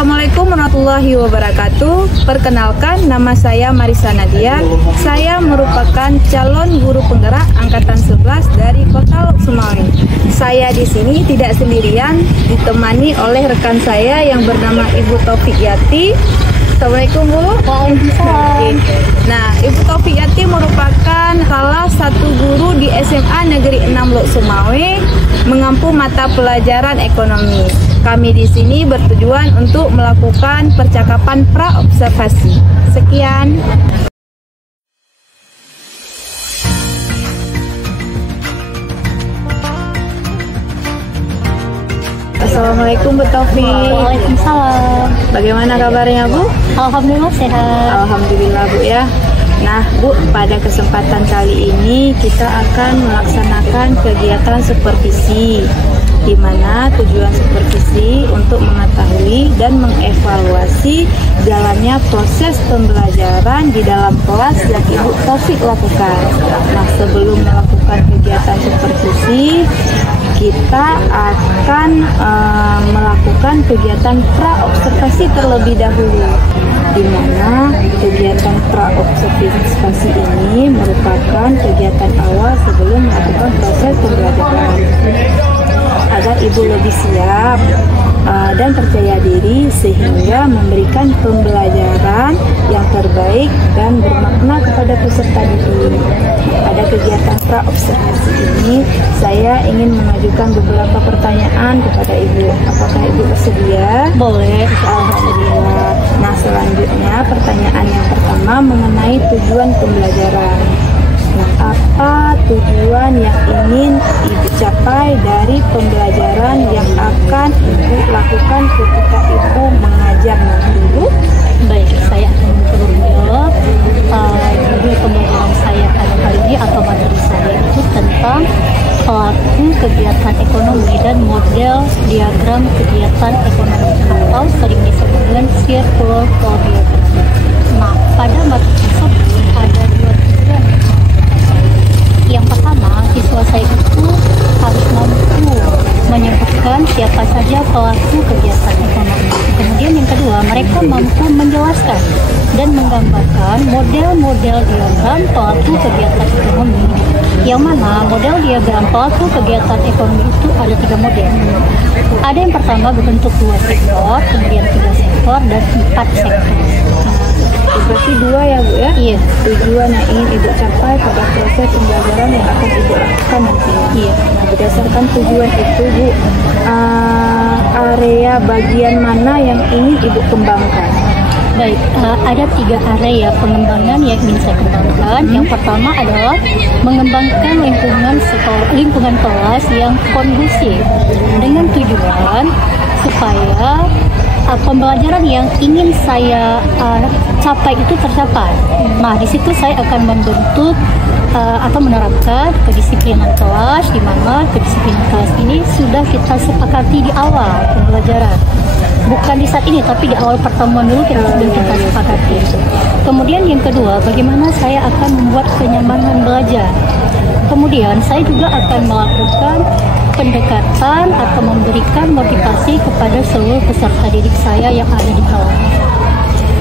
Assalamualaikum warahmatullahi wabarakatuh. Perkenalkan, nama saya Marisa Nadia. Saya merupakan calon guru penggerak angkatan 11 dari Kota Lok Sumawe. Saya di sini tidak sendirian, ditemani oleh rekan saya yang bernama Ibu Taufik Yati. Assalamualaikum Bu. Waalaikumsalam. Nah, Ibu Taufik Yati merupakan salah satu guru di SMA Negeri 6 Lok Sumawe, mengampu mata pelajaran ekonomi. Kami di sini bertujuan untuk melakukan percakapan pra-observasi. Sekian. Assalamualaikum Bu Taufik. Waalaikumsalam. Bagaimana kabarnya Bu? Alhamdulillah sehat. Alhamdulillah Bu ya. Nah Bu, pada kesempatan kali ini kita akan melaksanakan kegiatan supervisi, di mana tujuan supervisi untuk mengetahui dan mengevaluasi jalannya proses pembelajaran di dalam kelas yang Ibu Taufik lakukan. Nah, sebelum melakukan kegiatan supervisi, kita akan melakukan kegiatan pra-observasi terlebih dahulu, di mana kegiatan pra-observasi ini merupakan kegiatan awal sebelum melakukan proses pembelajaran, agar Ibu lebih siap dan percaya diri sehingga memberikan pembelajaran yang terbaik dan bermakna kepada peserta didik. Pada kegiatan pra-observasi ini, saya ingin mengajukan beberapa pertanyaan kepada Ibu. Apakah Ibu bersedia? Boleh. Alhamdulillah. Nah, selanjutnya pertanyaan yang pertama mengenai tujuan pembelajaran. Nah, apa tujuan yang ingin Ibu capai dari pembelajaran yang akan Ibu lakukan ketika Ibu mengajar nanti, Bu? Baik, saya akan mencoba menjawab. Judul pembelajaran saya kali ini atau materi saya itu tentang pelaku kegiatan ekonomi dan model diagram kegiatan ekonomi atau sering disebut dengan circular flow diagram. Nah, pada materi tersebut ada dua tujuan. Yang pertama, siswa saya itu harus mampu menyebutkan siapa saja pelaku kegiatan ekonomi. Kemudian yang kedua, mereka mampu menjelaskan dan menggambarkan model-model diagram pelaku kegiatan ekonomi. Yang mana model diagram pelaku kegiatan ekonomi itu ada 3 model. Ada yang pertama berbentuk 2 sektor, kemudian 3 sektor, dan 4 sektor. Berarti 2 ya Bu ya? Iya. Tujuan yang ingin Ibu capai pada proses pembelajaran yang akan Ibu lakukan nanti. Iya. Nah, berdasarkan tujuan itu Bu, area bagian mana yang ingin Ibu kembangkan? Baik, ada 3 area pengembangan yang ingin saya kembangkan. Yang pertama adalah mengembangkan lingkungan kelas yang kondusif dengan tujuan supaya pembelajaran yang ingin saya capai itu tercapai. Nah, di situ saya akan membentuk atau menerapkan kedisiplinan kelas, di mana kedisiplinan kelas ini sudah kita sepakati di awal pembelajaran. Bukan di saat ini, tapi di awal pertemuan dulu kita sepakati. Kemudian yang kedua, bagaimana saya akan membuat kenyamanan belajar. Kemudian saya juga akan melakukan pendekatan atau memberikan motivasi kepada seluruh peserta didik saya yang ada di kelas.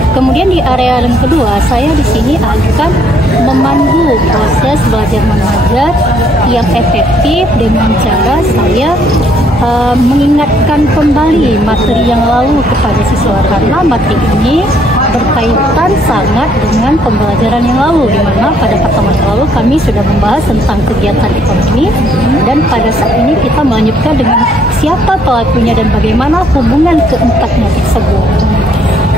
Kemudian di area yang kedua, saya di sini akan memandu proses belajar mengajar yang efektif dengan cara saya mengingatkan kembali materi yang lalu kepada siswa, karena materi ini berkaitan sangat dengan pembelajaran yang lalu, di mana pada pertemuan lalu kami sudah membahas tentang kegiatan ekonomi, dan pada saat ini kita melanjutkan dengan siapa pelakunya dan bagaimana hubungan keempatnya tersebut.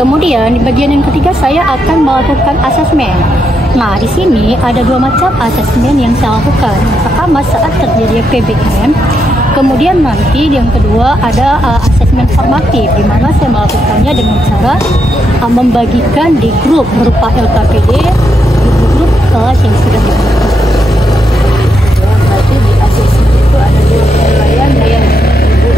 Kemudian di bagian yang ketiga saya akan melakukan asesmen. Nah, di sini ada 2 macam asesmen yang saya lakukan. Pertama, saat terjadi PBM. Kemudian nanti yang kedua ada asesmen formatif, di mana saya melakukannya dengan cara membagikan di grup berupa LKPD, grup kelas yang sudah dibentuk. Berarti di asesmen itu ada 2 penilaian yang Ibu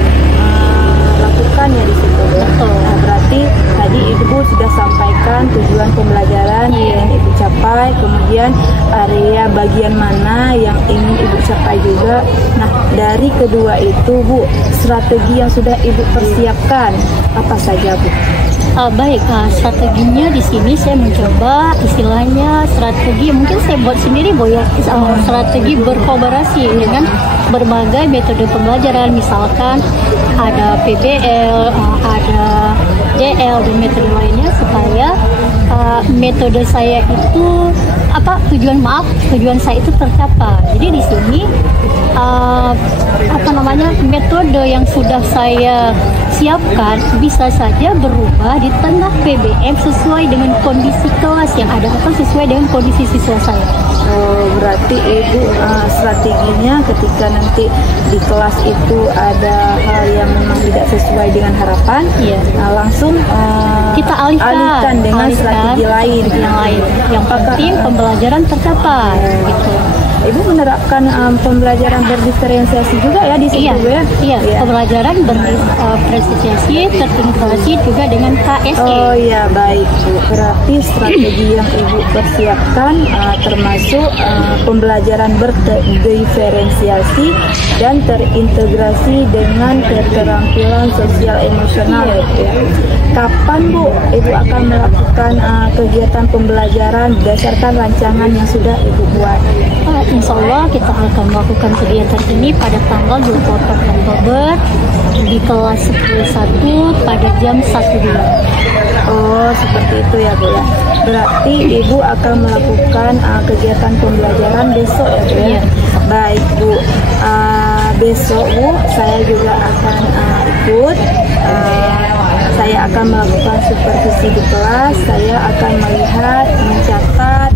melakukannya di situ. Betul. Nah, berarti tadi Ibu sudah sampaikan tujuan pembelajaran yang Ibu capai, kemudian area bagian mana yang ingin Ibu capai juga. Nah, dari kedua itu Bu, strategi yang sudah Ibu persiapkan apa saja Bu? Baik, strateginya di sini saya mencoba istilahnya strategi mungkin saya buat sendiri Bu ya, strategi berkolaborasi dengan berbagai metode pembelajaran, misalkan ada PBL, ada JL dan metode lainnya supaya metode saya itu tujuan saya itu tercapai. Jadi di sini metode yang sudah saya siapkan bisa saja berubah di tengah PBM sesuai dengan kondisi kelas yang ada atau sesuai dengan kondisi siswa saya. Oh, berarti Ibu strateginya ketika nanti di kelas itu ada hal yang memang tidak sesuai dengan harapan, langsung kita alihkan dengan strategi lain. Yang penting pembelajaran tercapai. Gitu. Ibu menerapkan pembelajaran berdiferensiasi juga ya di situ ya? Iya. Pembelajaran berdiferensiasi terintegrasi juga dengan KSE. Oh iya, baik Bu. Berarti strategi yang Ibu persiapkan termasuk pembelajaran berdiferensiasi dan terintegrasi dengan keterampilan sosial emosional. Ya. Kapan Bu Ibu akan melakukan kegiatan pembelajaran berdasarkan rancangan yang sudah Ibu buat? Insya Allah kita akan melakukan kegiatan ini pada tanggal 24 Oktober di kelas 10-1 pada jam 1.2. Oh, seperti itu ya Bu ya. Berarti Ibu akan melakukan kegiatan pembelajaran besok ya Bu ya? Baik Bu, besok Bu saya juga akan ikut. Saya akan melakukan supervisi di kelas. Saya akan melihat, mencatat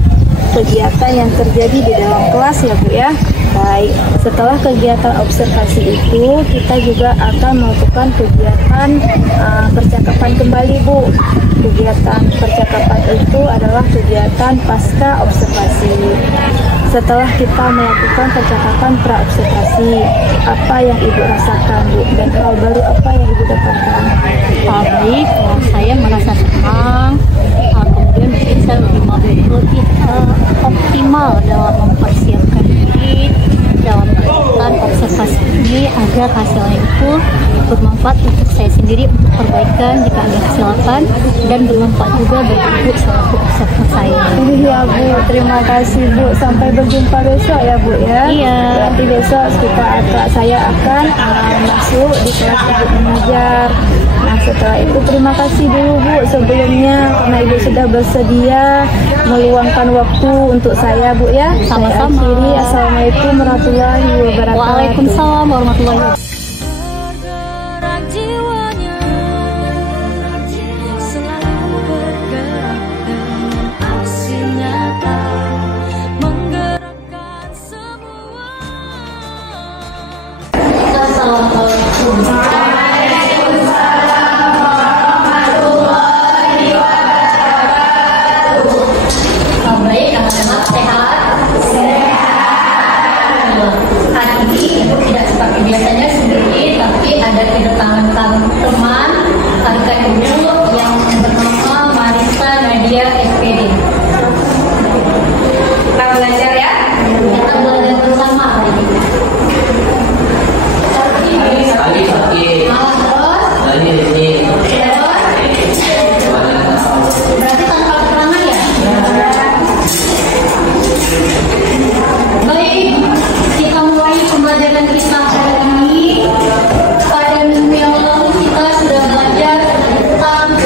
kegiatan yang terjadi di dalam kelas ya Bu ya. Baik, setelah kegiatan observasi itu kita juga akan melakukan kegiatan percakapan kembali Bu. Kegiatan percakapan itu adalah kegiatan pasca observasi. Setelah kita melakukan percakapan pra-observasi, apa yang Ibu rasakan Bu? Dan hal baru apa yang Ibu dapatkan? Baik, saya merasa senang. Kemudian mungkin saya lebih optimal dalam mempersiapkan diri dalam kegiatan observasi ini agar hasilnya itu bermanfaat untuk saya sendiri untuk perbaikan jika ada kesilapan dan bermanfaat juga bagi Ibu selaku observer saya. Iya Bu, terima kasih Bu. Sampai berjumpa besok ya Bu ya. Iya. Berarti besok saya akan masuk di kelas Ibu mengajar. Nah setelah itu terima kasih dulu Bu sebelumnya karena Ibu sudah bersedia meluangkan waktu untuk saya Bu ya. Sama-sama. Assalamualaikum warahmatullahi wabarakatuh. Waalaikumsalam warahmatullahi wabarakatuh. Biasanya sendiri, tapi ada kedatangan teman rekan Ibu yang bernama Marisa Nadia SPD. Kita belajar ya? Kita belajar bersama hari ini. Berarti tanpa keterangan ya? Baik, kita mulai pembelajaran kita hari ini. Pada minggu yang lalu kita sudah belajar tentang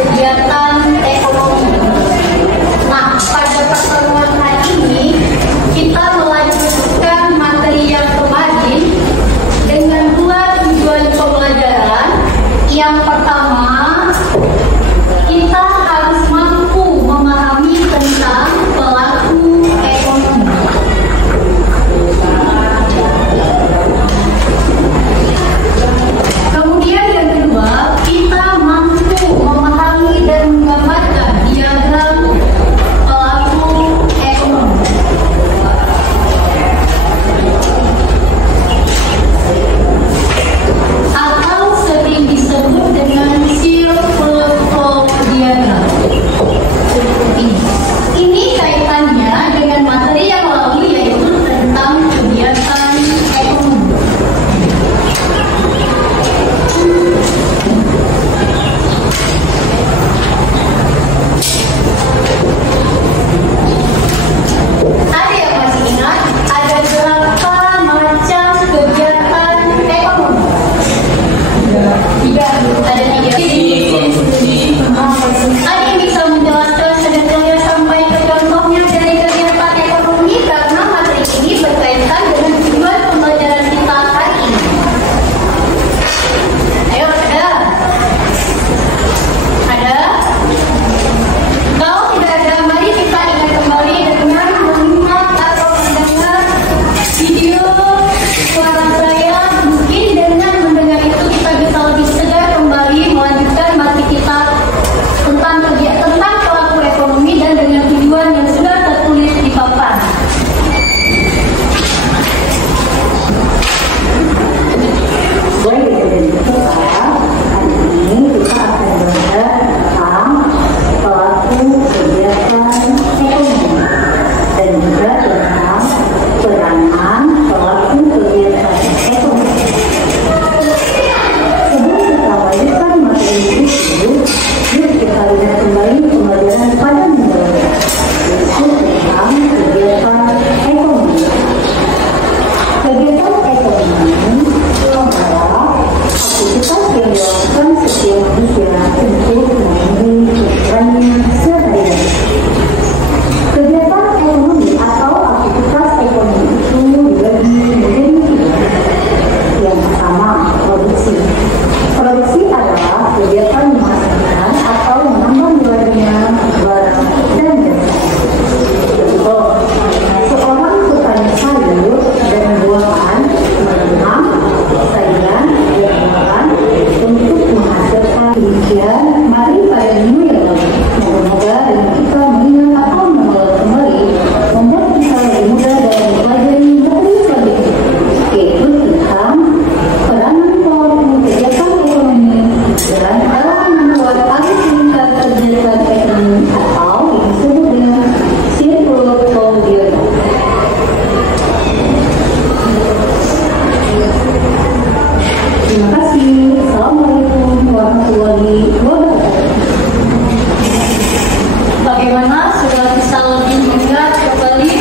bagaimana? Sudah bisa lebih ingat kembali?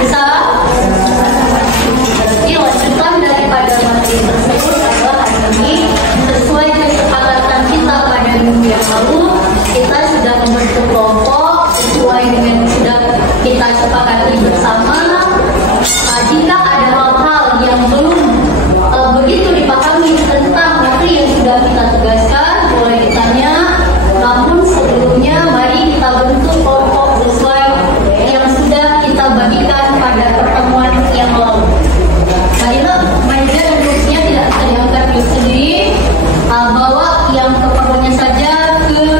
Bisa? Jadi lanjutan daripada materi tersebut adalah hari ini sesuai kesepakatan kita pada minggu yang lalu, kita sudah membentuk kelompok sesuai dengan sudah kita sepakati bersama. Jika ada hal-hal yang belum begitu dipahami tentang materi yang sudah kita tugaskan, boleh ditanya. Namun sebelumnya mari kita bentuk kelompok sesuai yang sudah kita bagikan pada pertemuan yang lalu. Marilah dan kursinya tidak bisa diangkat sendiri, bawa yang keperluannya saja ke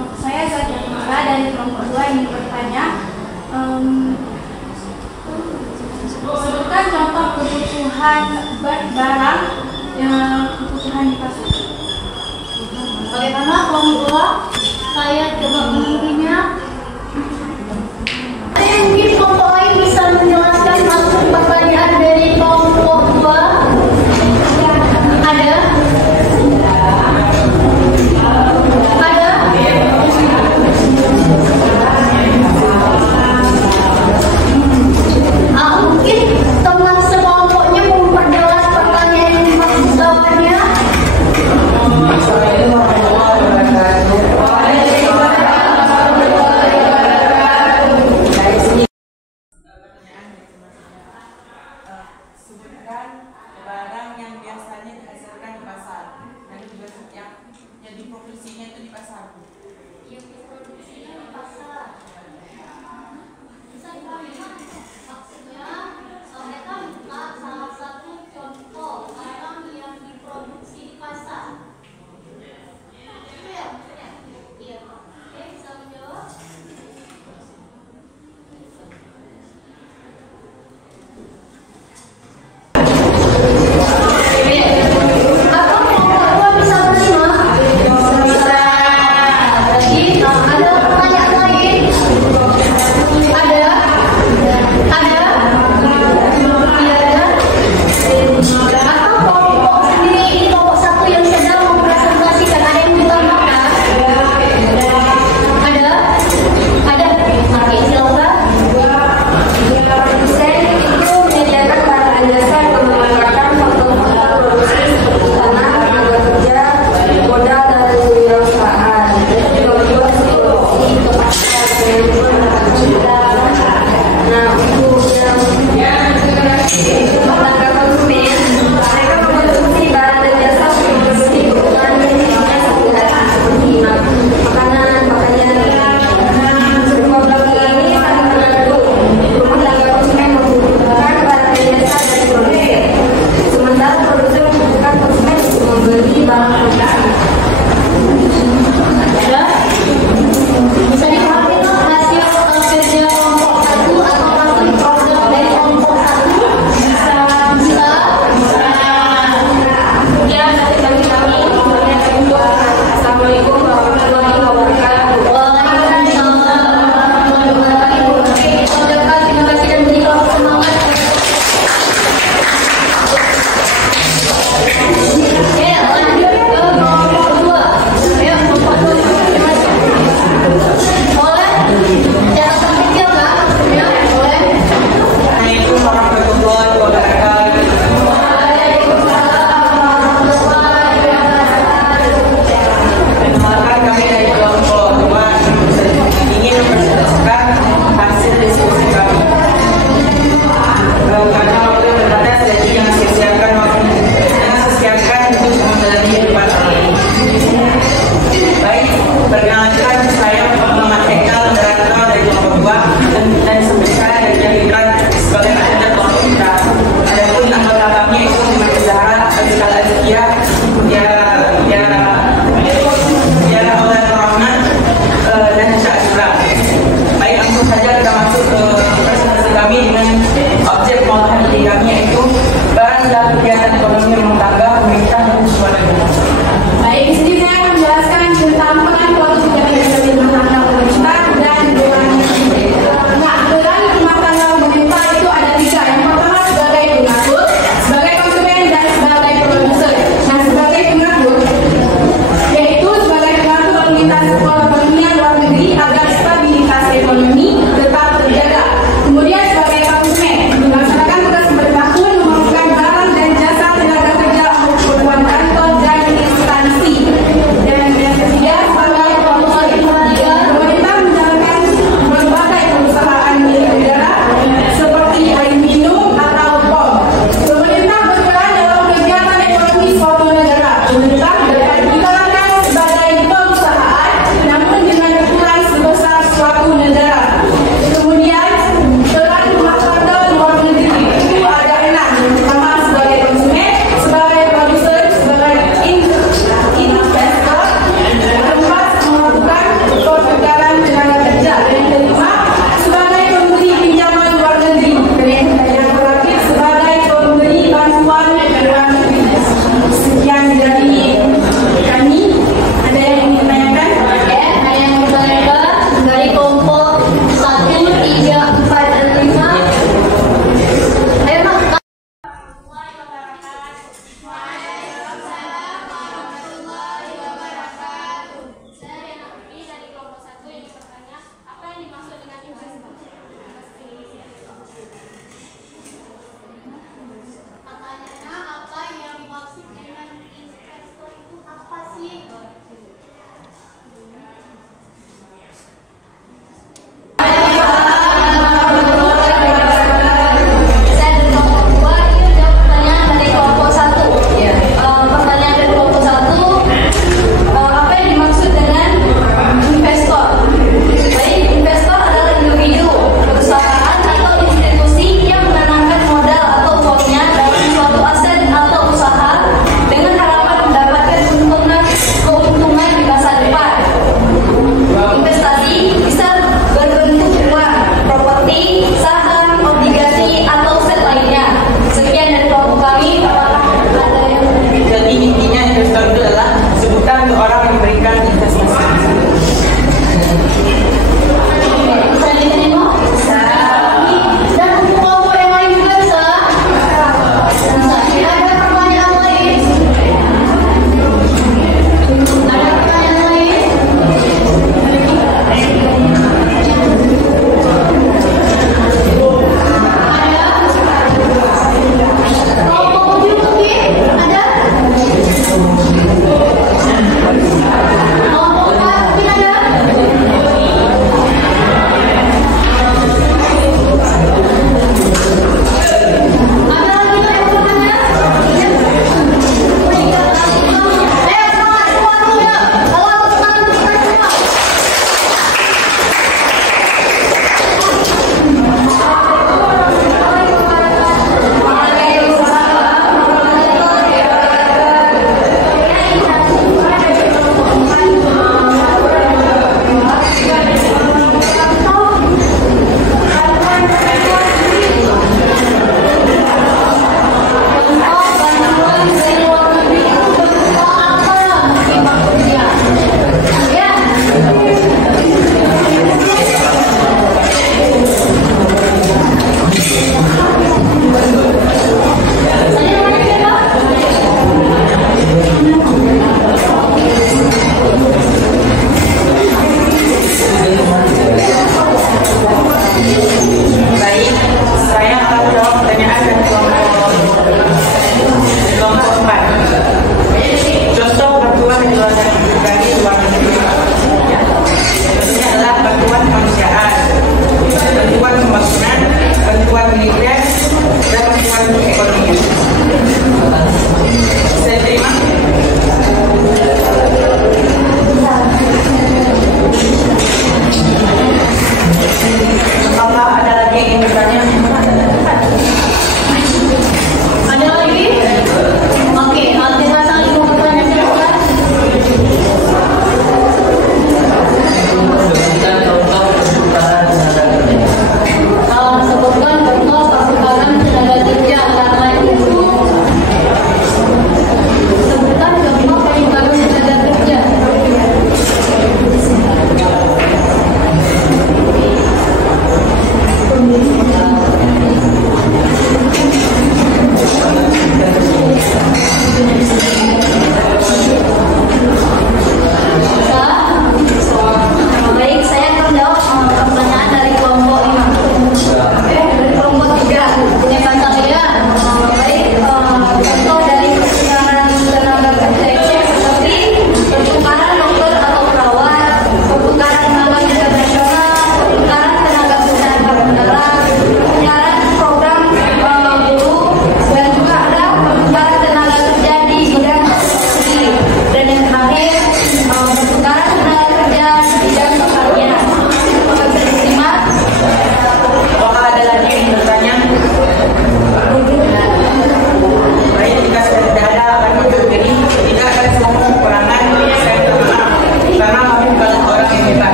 Saya Zakia Mara dari kelompok 2 ingin bertanya, sebutkan contoh kebutuhan barang yang kebutuhan di pasar. Bagaimana kelompok 2? Saya coba mengurunya. Mungkin kelompok lain bisa menjelaskan maksud pertanyaan dari kelompok 2. Ada? Mungkin teman sekelompoknya memperjelas pertanyaan yang dimaksud jawabannya.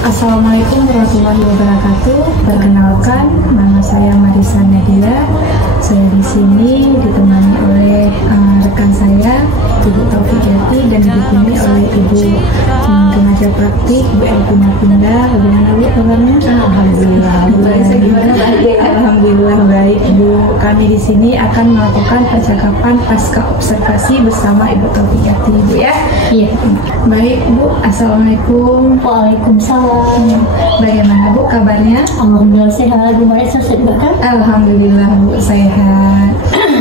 Assalamualaikum warahmatullahi wabarakatuh. Perkenalkan, nama saya Marisa Nadia. Saya di sini ditemani oleh rekan saya, Ibu Taufiqiyati, dan ditemani oleh Ibu pengajar praktik, Bu Elvina Pindah. Bagaimana Bu kabarnya? Alhamdulillah. Alhamdulillah baik Bu. Kami di sini akan melakukan percakapan pasca observasi bersama Ibu Taufiqiyati, Bu ya. Iya. Baik Bu, Assalamualaikum. Waalaikumsalam. Bagaimana Bu kabarnya? Alhamdulillah sehat. Bu Marisa sehat kan? Alhamdulillah Bu sehat.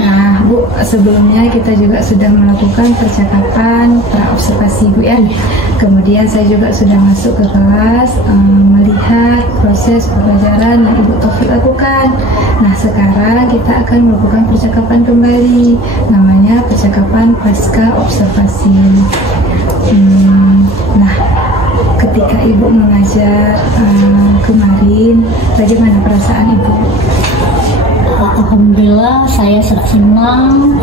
Nah Bu, sebelumnya kita juga sudah melakukan percakapan pra-observasi Bu ya. Kemudian saya juga sudah masuk ke kelas melihat proses pembelajaran yang Ibu Taufik lakukan. Nah sekarang kita akan melakukan percakapan kembali, namanya percakapan pasca observasi. Nah ketika Ibu mengajar kemarin, bagaimana perasaan Ibu? Alhamdulillah saya sangat senang.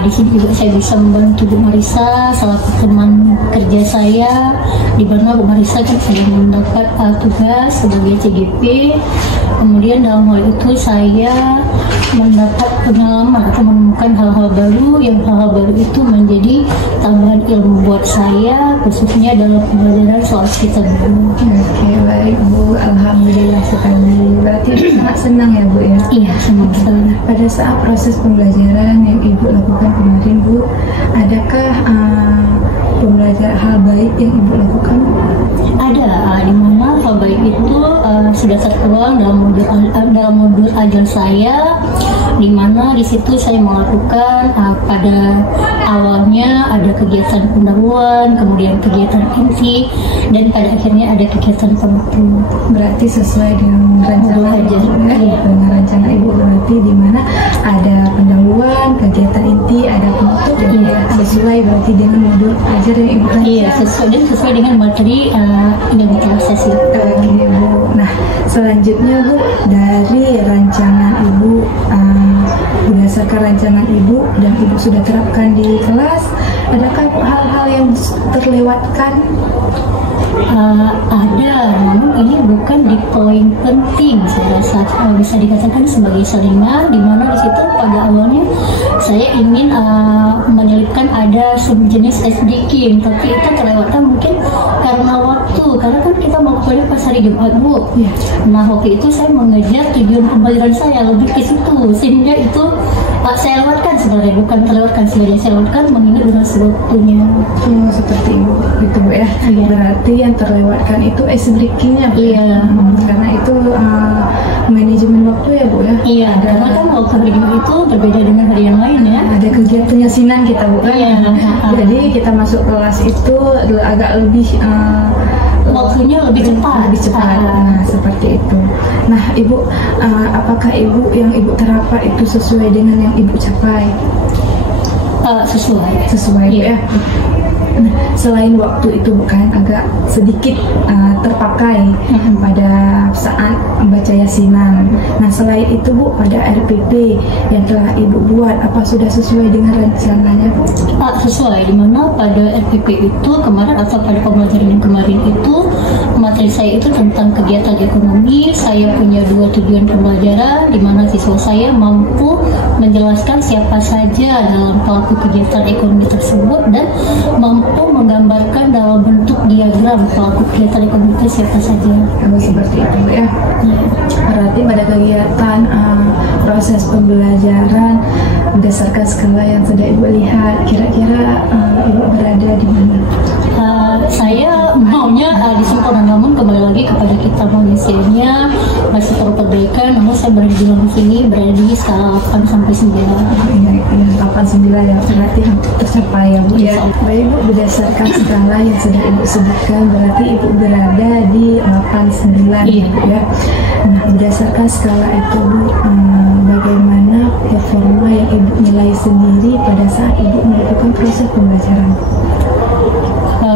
Di sini juga saya bisa membantu Bu Marisa selaku teman kerja saya, di mana Bu Marisa kan sudah mendapat tugas sebagai CGP. Kemudian dalam hal itu saya mendapat pengalaman atau menemukan hal-hal baru, yang hal-hal baru itu menjadi tambahan ilmu buat saya, khususnya dalam pembelajaran soal kita Bu. Oke, baik Bu, alhamdulillah sekali. Berarti Ibu sangat senang ya Bu ya? Iya, senang sekali. Pada saat proses pembelajaran yang Ibu lakukan kemarin Bu, adakah pembelajaran hal baik yang Ibu lakukan? Ada, di mana hal baik itu sudah tertuang dalam modul ajar saya, di mana di situ saya melakukan pada awalnya ada kegiatan pendahuluan, kemudian kegiatan inti, dan pada akhirnya ada kegiatan penutup. Berarti sesuai dengan rencana Ibu ya? Dengan rencana Ibu berarti di mana ada pendahuluan, kegiatan inti, ada penutup, jadi sesuai berarti dengan modul ajar yang Ibu rancang. Iya, sesuai dengan materi yang kita sesi. Oke Bu. Nah selanjutnya Bu, dari rancangan Ibu, berdasarkan rancangan Ibu dan Ibu sudah terapkan di kelas, adakah hal-hal yang terlewatkan? Ada, namun ini bukan di poin penting. Saya rasa bisa dikatakan sebagai selingan, di mana di situ pada awalnya saya ingin menyelipkan ada sejenis SDK, tapi itu terlewatkan mungkin karena waktu, karena kan kita mau kuliah pas hari Jumat Bu. Ya. Nah waktu itu saya mengejar tujuan pembelajaran saya lebih ke situ, sehingga itu saya lewatkan sebenarnya, bukan terlewatkan sebenarnya, saya lewatkan mengingat durasi waktunya. Oh seperti itu Bu ya. Iya. Berarti yang terlewatkan itu breaking-nya Bu. Iya. Karena itu manajemen waktu ya Bu ya. Iya, karena kan waktu hari Jumat itu berbeda dengan hari yang lain ya. Ada kegiatan yasinan kita Bu kan. Iya. Jadi kita masuk kelas itu agak lebih Waktunya lebih cepat. Nah seperti itu. Nah Ibu, apakah Ibu yang Ibu terapkan itu sesuai dengan yang Ibu capai? Sesuai Bu ya. Nah, selain waktu itu bukan agak sedikit terpakai pada saat membaca yasinan. Nah selain itu Bu, pada RPP yang telah Ibu buat, apa sudah sesuai dengan rencananya Bu? Sesuai, dimana pada RPP itu kemarin atau pada pembelajaran yang kemarin itu materi saya itu tentang kegiatan ekonomi. Saya punya 2 tujuan pembelajaran, di mana siswa saya mampu menjelaskan siapa saja dalam pelaku kegiatan ekonomi tersebut dan mampu menggambarkan dalam bentuk diagram pelaku kegiatan ekonomi itu siapa saja. Seperti itu ya. Berarti pada kegiatan proses pembelajaran berdasarkan skala yang sudah Ibu lihat, kira-kira Ibu berada di mana? Saya maunya disempurnakan, namun kembali lagi kepada kita manusianya masih perlu perbaikan. Namun saya berada di sini, berada di skala 8 sampai 9. Iya, 8-9 ya, berarti hampir tercapai ya Bu ya. Baik Bu, berdasarkan skala yang sudah Ibu sebutkan, berarti Ibu berada di 8-9 ya. Nah berdasarkan skala itu Bu, bagaimana performa yang Ibu nilai sendiri pada saat Ibu melakukan proses pembelajaran?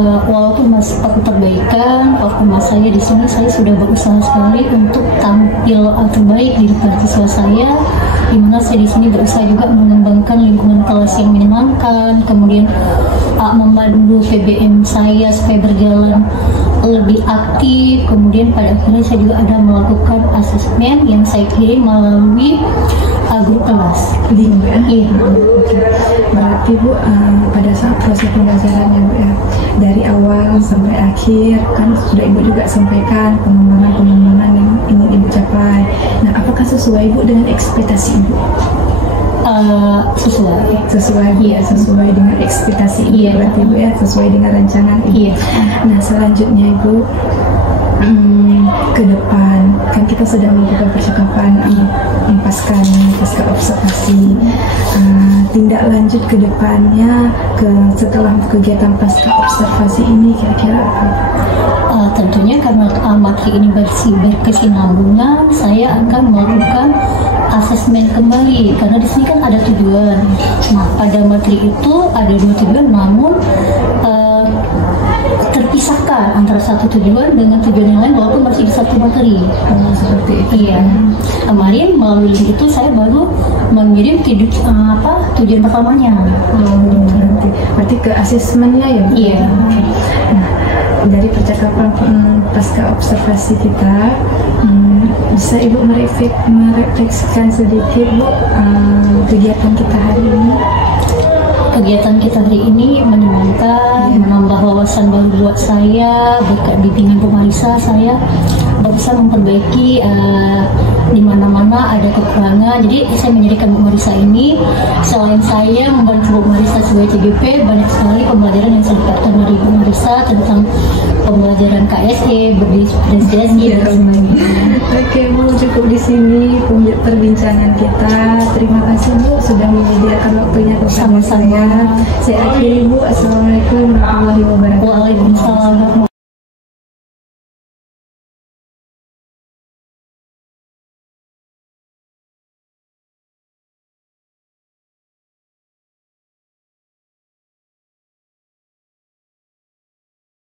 Walaupun masih perlu perbaikan, performa saya saya di sini saya sudah berusaha sekali untuk tampil terbaik di depan siswa saya, di mana saya di sini berusaha juga mengembangkan lingkungan kelas yang menyenangkan, kemudian memandu PBM saya supaya berjalan lebih aktif. Kemudian pada akhirnya saya juga ada melakukan asesmen yang saya kirim melalui grup kelas. Iya. Berarti Bu, pada saat proses pembelajarannya Bu ya, dari awal sampai akhir kan sudah Ibu juga sampaikan pengembangan yang ingin Ibu capai. Nah, apakah sesuai Bu dengan ekspektasi Ibu? Sesuai dengan ekspektasi Ibu, berarti Bu ya, sesuai dengan rancangan Ibu. Iya. Nah, selanjutnya Ibu, ke depan kan kita sedang melakukan percakapan pasca observasi, tindak lanjut ke depannya setelah kegiatan pasca observasi ini kira-kira apa? Tentunya karena materi ini berkesinambungan, saya akan melakukan asesmen kembali karena di sini kan ada tujuan. Nah, pada materi itu ada 2 tujuan, namun terpisahkan antara satu tujuan dengan tujuan yang lain walaupun masih di satu materi. Seperti itu. Iya. Kemarin melalui link itu saya baru mengirim tujuan pertamanya. Berarti ke asesmennya ya? Iya. Nah, dari percakapan pasca observasi kita, bisa Ibu merefleksikan sedikit Bu kegiatan kita hari ini? Kegiatan kita hari ini menyenangkan, menambah wawasan baru buat saya. Berkat bimbingan Bu Marisa, saya berusaha memperbaiki di mana-mana ada kekurangan. Jadi saya menjadikan Bu Marisa ini, selain saya membantu Bu Marisa sebagai CGP, banyak sekali pembelajaran yang saya dapatkan dari Bu Marisa tentang pembelajaran KSE, berdiskusi dan sebagainya. Oke Bu, cukup di sini perbincangan kita. Terima kasih Bu sudah menyediakan waktunya bersama saya. Saya akhiri Bu. Assalamualaikum warahmatullahi wabarakatuh. Waalaikumsalam.